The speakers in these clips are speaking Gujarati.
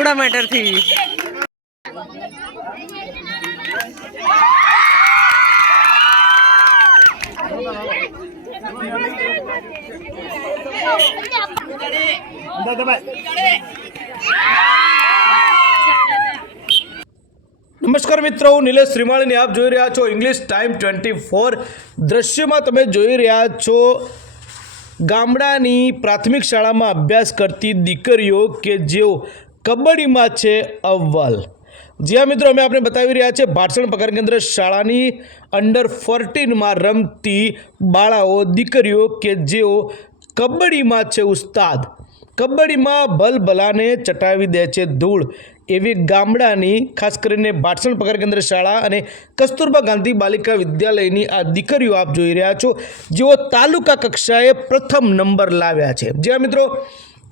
ટુર્નામેન્ટરથી નમસ્કાર મિત્રો, હું નિલેશ શ્રીમાળીને આપ જોઈ રહ્યા છો ઇંગ્લિશ ટાઈમ ટ્વેન્ટી ફોર દ્રશ્યમાં તમે જોઈ રહ્યા છો, ગામડાની પ્રાથમિક શાળામાં અભ્યાસ કરતી દીકરીઓ કે જેઓ કબડ્ડીમાં છે અવ્વલ. જ્યાં મિત્રો અમે આપણે બતાવી રહ્યા છે ભાષણ પગાર કેન્દ્ર શાળાની અંડર ફોર્ટીનમાં રમતી બાળાઓ, દીકરીઓ કે જેઓ કબડ્ડીમાં છે ઉસ્તાદ. કબડ્ડીમાં ભલભલાને ચટાવી દે છે ધૂળ. એવી ગામડાની ખાસ કરીને ભાટસણ પગાર કેન્દ્ર શાળા અને કસ્તુરબા ગાંધી બાલિકા વિદ્યાલયની આ દીકરીઓ આપ જોઈ રહ્યા છો, જેઓ તાલુકા કક્ષાએ પ્રથમ નંબર લાવ્યા છે. જ્યાં મિત્રો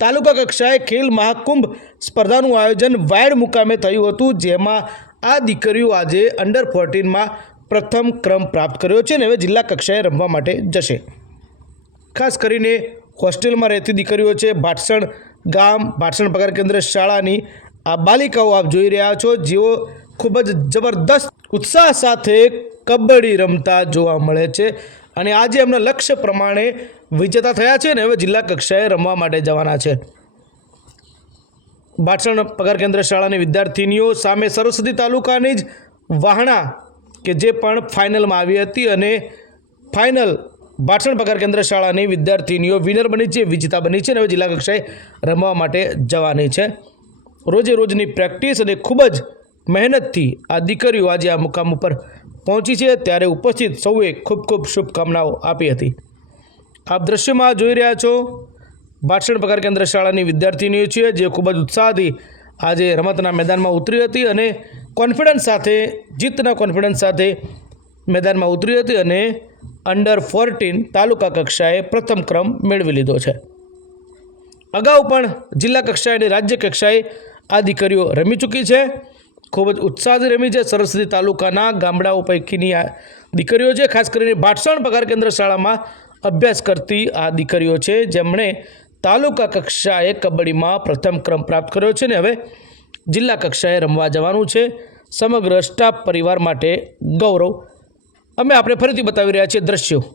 તાલુકા કક્ષાએ ખેલ મહાકુંભ સ્પર્ધાનું આયોજન વાયડ મુકામે થયું હતું, જેમાં આ દીકરીઓ આજે અંડર ફોર્ટીનમાં પ્રથમ ક્રમ પ્રાપ્ત કર્યો છે અને હવે જિલ્લા કક્ષાએ રમવા માટે જશે. ખાસ કરીને હોસ્ટેલમાં રહેતી દીકરીઓ છે, ભાટસણ ગામ, ભાટસણ પગાર કેન્દ્ર શાળાની આ બાલિકાઓ આપ જોઈ રહ્યા છો, જેઓ ખૂબ જ જબરદસ્ત ઉત્સાહ સાથે કબડ્ડી રમતા જોવા મળે છે. અને આજે એમના લક્ષ્ય પ્રમાણે વિજેતા થયા છે ને હવે જિલ્લા કક્ષાએ રમવા માટે જવાના છે. ભાટસણ પગાર કેન્દ્ર શાળાની વિદ્યાર્થીનીઓ સામે સરસ્વતી તાલુકાની જ વાહણા કે જે પણ ફાઇનલમાં આવી હતી અને ફાઇનલ ભાટસણ પગાર કેન્દ્ર શાળાની વિદ્યાર્થીનીઓ વિનર બની છે, વિજેતા બની છે અને હવે જિલ્લા કક્ષાએ રમવા માટે જવાની છે. રોજે રોજની પ્રેક્ટિસ અને ખૂબ જ મહેનતથી આ દીકરીઓ આજે આ મુકામ ઉપર પહોંચી છે. ત્યારે ઉપસ્થિત સૌએ ખૂબ ખૂબ શુભકામનાઓ આપી હતી. આપ દ્રશ્યમાં જોઈ રહ્યા છો, ભાષણ પગાર કેન્દ્ર શાળાની વિદ્યાર્થીનીઓ છે જે ખૂબ જ ઉત્સાહથી આજે રમતના મેદાનમાં ઉતરી હતી અને કોન્ફિડન્સ સાથે, જીતના કોન્ફિડન્સ સાથે મેદાનમાં ઉતરી હતી અને અંડર ફોર્ટીન તાલુકા કક્ષાએ પ્રથમ ક્રમ મેળવી લીધો છે. અગાઉ પણ જિલ્લા કક્ષાએ અને રાજ્ય કક્ષાએ આ દીકરીઓ રમી ચૂકી છે. ખૂબ જ ઉત્સાહથી રમી છે. સરસ્વતી તાલુકાના ગામડાઓ પૈકીની આ દીકરીઓ છે. ખાસ કરીને ભાટસણ પગાર કેન્દ્ર શાળામાં અભ્યાસ કરતી આ દીકરીઓ છે. જેમણે તાલુકા કક્ષાએ કબડ્ડીમાં પ્રથમ ક્રમ પ્રાપ્ત કર્યો છે ને હવે જિલ્લા કક્ષાએ રમવા જવાનું છે. સમગ્ર સ્ટાફ પરિવાર માટે ગૌરવ. અમે આપણે ફરીથી બતાવી રહ્યા છીએ દ્રશ્યો.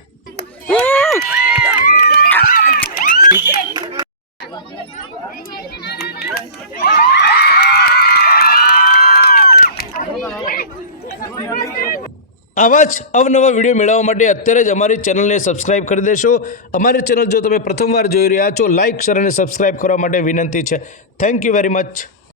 આવા જ અવનવા વીડિયો મેળવવા માટે અત્યારે જ અમારી ચેનલને સબસ્ક્રાઇબ કરી દેશો. અમારી ચેનલ જો તમે પ્રથમવાર જોઈ રહ્યા છો લાઇક શેર અને સબસ્ક્રાઇબ કરવા માટે વિનંતી છે. Thank you very much